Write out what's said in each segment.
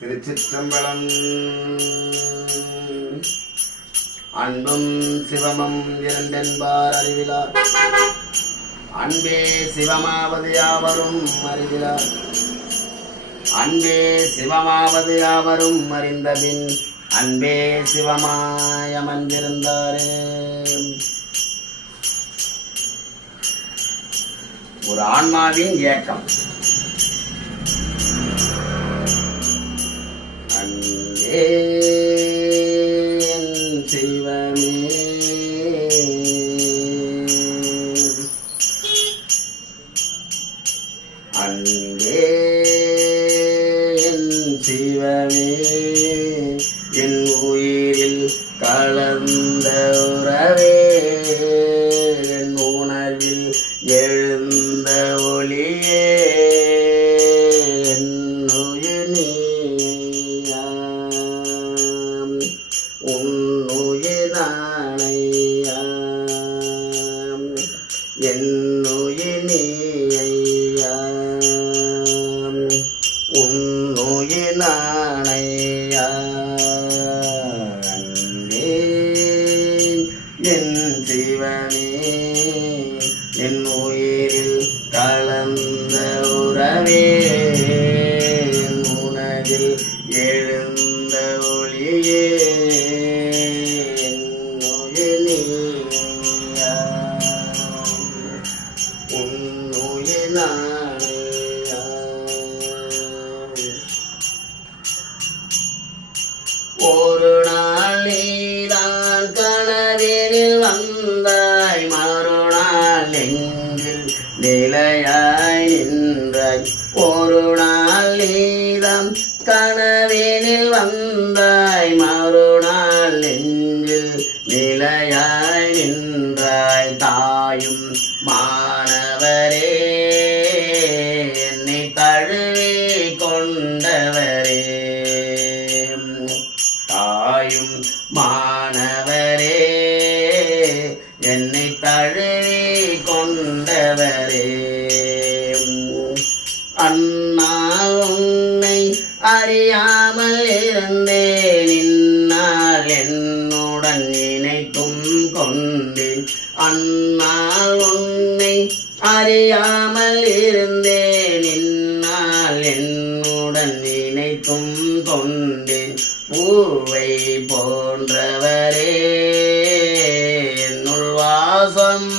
திருச்சிற்றம்பலம். அன்பும் சிவமும் இரண்டென்பார் அறிவிலார். அன்பே சிவமாவது யாவரும் அறிவிலார். அன்பே சிவமாவது யாவரும் அறிந்தபின் அன்பே சிவமாயமன்றிருந்தாரே ஒரு ஆன்மாவின் ஏக்கம் சிவமே அன்பே என் சிவமே என் ஒரு நாள் நீதம் கனவினில் வந்தாய் மறுநாள் நெஞ்சில் நிலையாய் நின்றாய். தாயும் மாணவரே என்னை தழுவி கொண்டவரே. தாயும் மாணவரே என்னை உடன் நினைக்கும் கொண்டேன். பூவை போன்றவரே என்னுள் வாசம்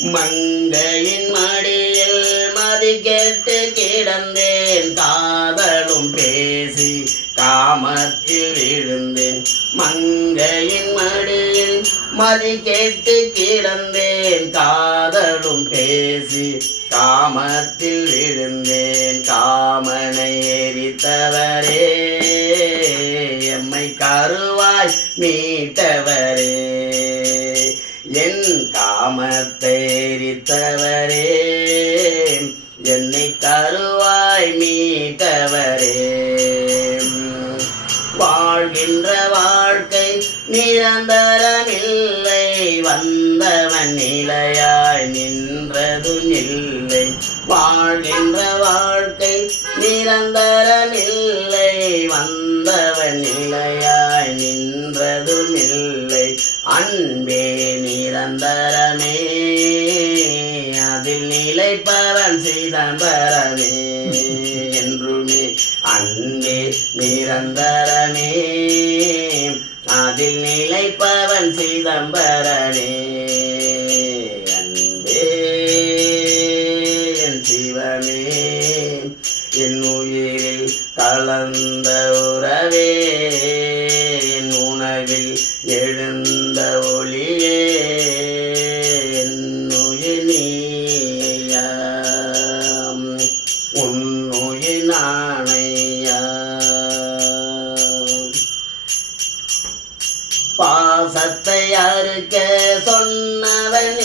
மங்கையின் மடியில் மதி கேட்டு கிடந்தேன். காதலும் பேசி காமத்தில் விழுந்தேன். மங்கையின் மடியில் மதி கேட்டு கிடந்தேன். காதலும் பேசி காமத்தில் விழுந்தேன். காமனை எரித்தவரே எம்மை கருவாய் மீட்டவரே. காமத்தை எரித்தவரே என்னை தருவாய் மீட்டவரே வாழ்கின்ற வாழ்க்கை நிரந்தரமில்லை. வந்தவன் நிலையாய் நின்றதும் இல்லை. வாழ்கின்ற வாழ்க்கை நிரந்தர நிரந்தரமே அதில் நிலைப்பவன் சிதம்பரமே என்றுமே அன்பே நிரந்தரமே அதில் நிலைப்பவன் சிதம்பரமே இருக்க சொன்னவன்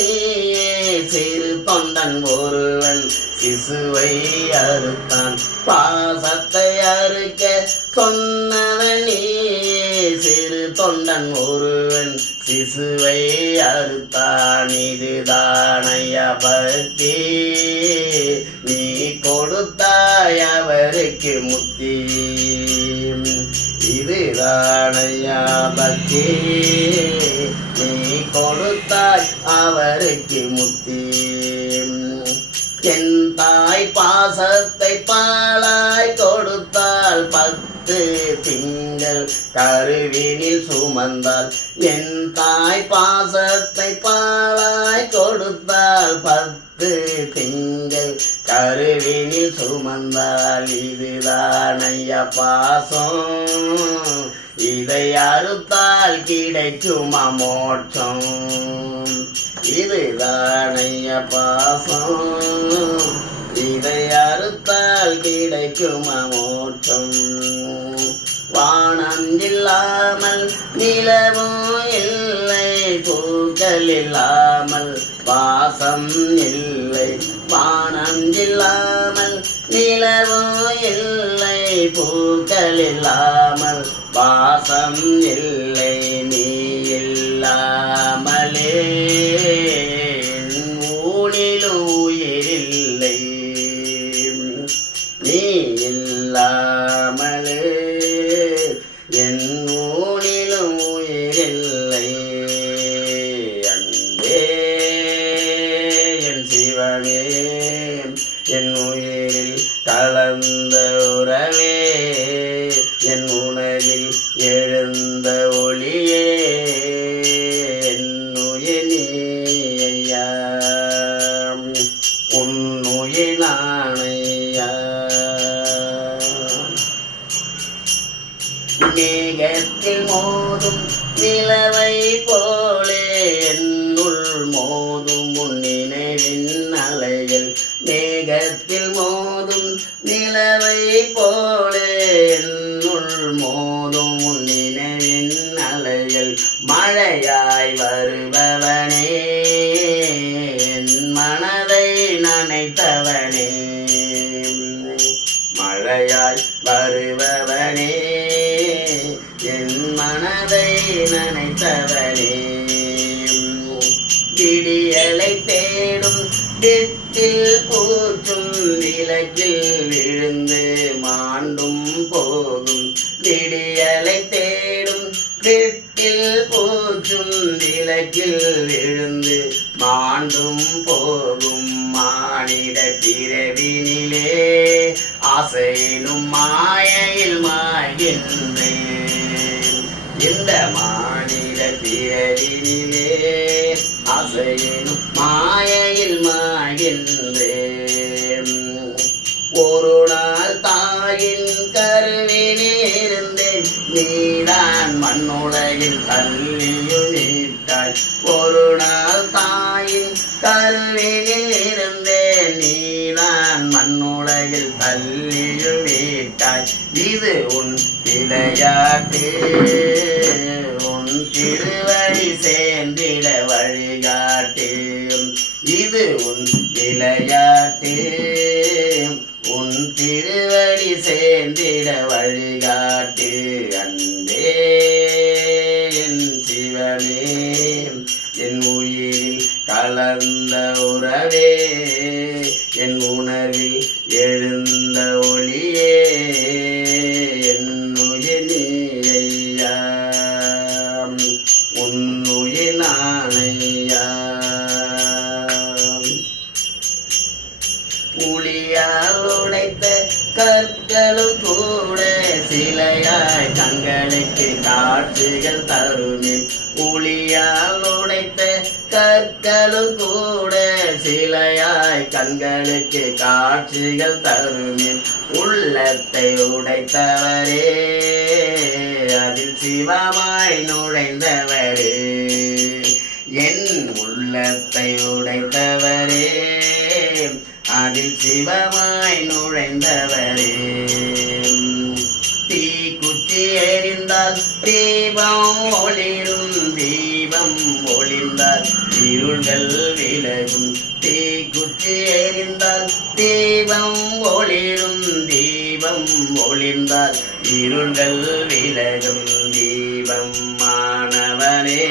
சிறு தொண்டன் ஒருவன் சிசுவை அறுத்தான். பாசத்தை அறுக்க சொன்னவன் சிறு தொண்டன் ஒருவன் சிசுவை அறுத்தான். இதுதானைய பக்தி? நீ கொடுத்தாய் அவருக்கு முத்தி இதுதானையா பக்தி? அவருக்கு முத்தி. என் தாய் பாசத்தை பாலாய் கொடுத்தால் பத்து திங்கள் கருவினில் சுமந்தால். என் தாய் பாசத்தை பாலாய் கொடுத்தால் பத்து திங்கள் கருவினில் சுமந்தால். இதுதான் ஐயா பாசம். இதை அறுத்தால் கிடைக்குமா மோட்சம் இதுதானைய பாசம். இதை அறுத்தால் கிடைக்குமா மோட்சம் வானம் இல்லாமல் நிலவும் இல்லை பூக்கள் இல்லாமல் பாசம் இல்லை. வானம் இல்லாமல் நிலவும் இல்லை பூக்கள் இல்லாமல் பாசம் இல்லை. மேகத்தில் மோதும் நிலவை போலே என்னுள் மோதும் உன் நினைவின் அலைகள் மேகத்தில் மோதும் நிலவை போலே விடியலை தேடும் விட்டில் பூச்சும் விளக்கில் விழுந்து மாண்டும் போகும் மானிட பிறவினிலே. ஆசையினும் மாயையில் மாய்கின்றேன் இந்த மானிட பிறவினிலே ஆசையினும் மாயையில் மாய்கின்றேன் ஒரு நாள் தாயின் மண்ணுலகில் தள்ளியும் ஒரு நாள் தாயின் கருவினில் இருந்தேன். நீதான் மண்ணுலகில் தள்ளியும் இது உன் விளையாட்டு. உணர்வில் எழுந்த ஒளியே என் உயிர் நானையா புலியால் உடைத்த கற்களும் கூட சிலையாய் தங்களுக்கு காட்சிகள் தருமே புலியால் உடைத்த கற்களும் கூட சிலையாய் கண்களுக்கு காட்சிகள் தருமின் உள்ளத்தை உடைத்தவரே. அதில் சிவமாய் நுழைந்தவரே. என் உள்ளத்தை உடைத்தவரே. அதில் சிவமாய் நுழைந்தவரே. தீ குச்சி எரிந்தால் தீபம் ஒளிரும் தீபம் ஒளிந்தால் இருள்கள் விலகும். தீ தீக்குச்சி எறிந்தால் தீபம் ஒளிரும். தீபம் ஒளிர்ந்தால் இருள்கள் விலகும். தீபம் மாணவனே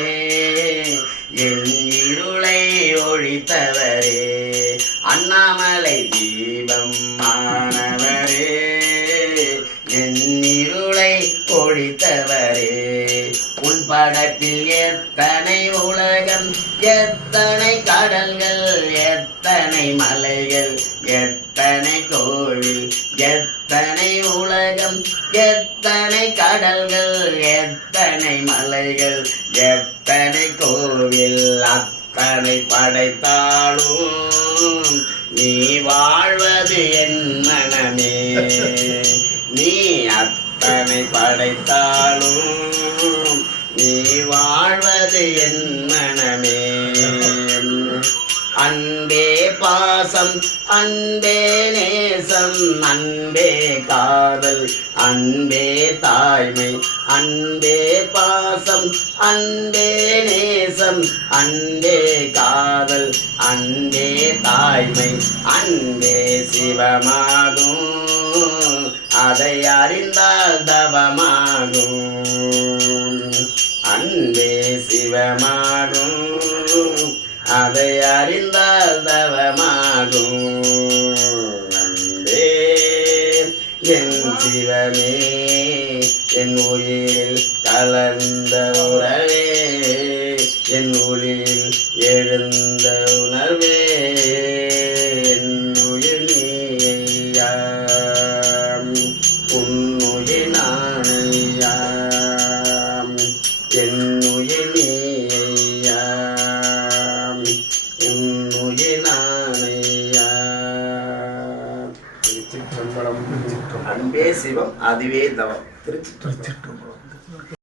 என் இருளை ஒழித்தவரே. அண்ணாமலை தீ உலகம். எத்தனை கடல்கள் எத்தனை மலைகள் எத்தனை கோவில் அத்தனை படைத்தாலும் நீ வாழ்வது என் மனமே. நீ அத்தனை படைத்தாலும் நீ வாழ்வது என் மனமே. அன்பே பாசம் அன்பே நேசம் அன்பே காதல் அன்பே தாய்மை அன்பே பாசம் அன்பே நேசம் அன்பே காதல் அன்பே தாய்மை அன்பே சிவமாகும். அதை அறிந்தால் தவமாகும். அன்பே சிவமாகும். அதை அறிந்தால் தவமாகும். அன்பே என் சிவமே என் உயிரில் கலந்த உறவே என் ஒளியில் எழுந்த உணர்வே. 这地儿够不够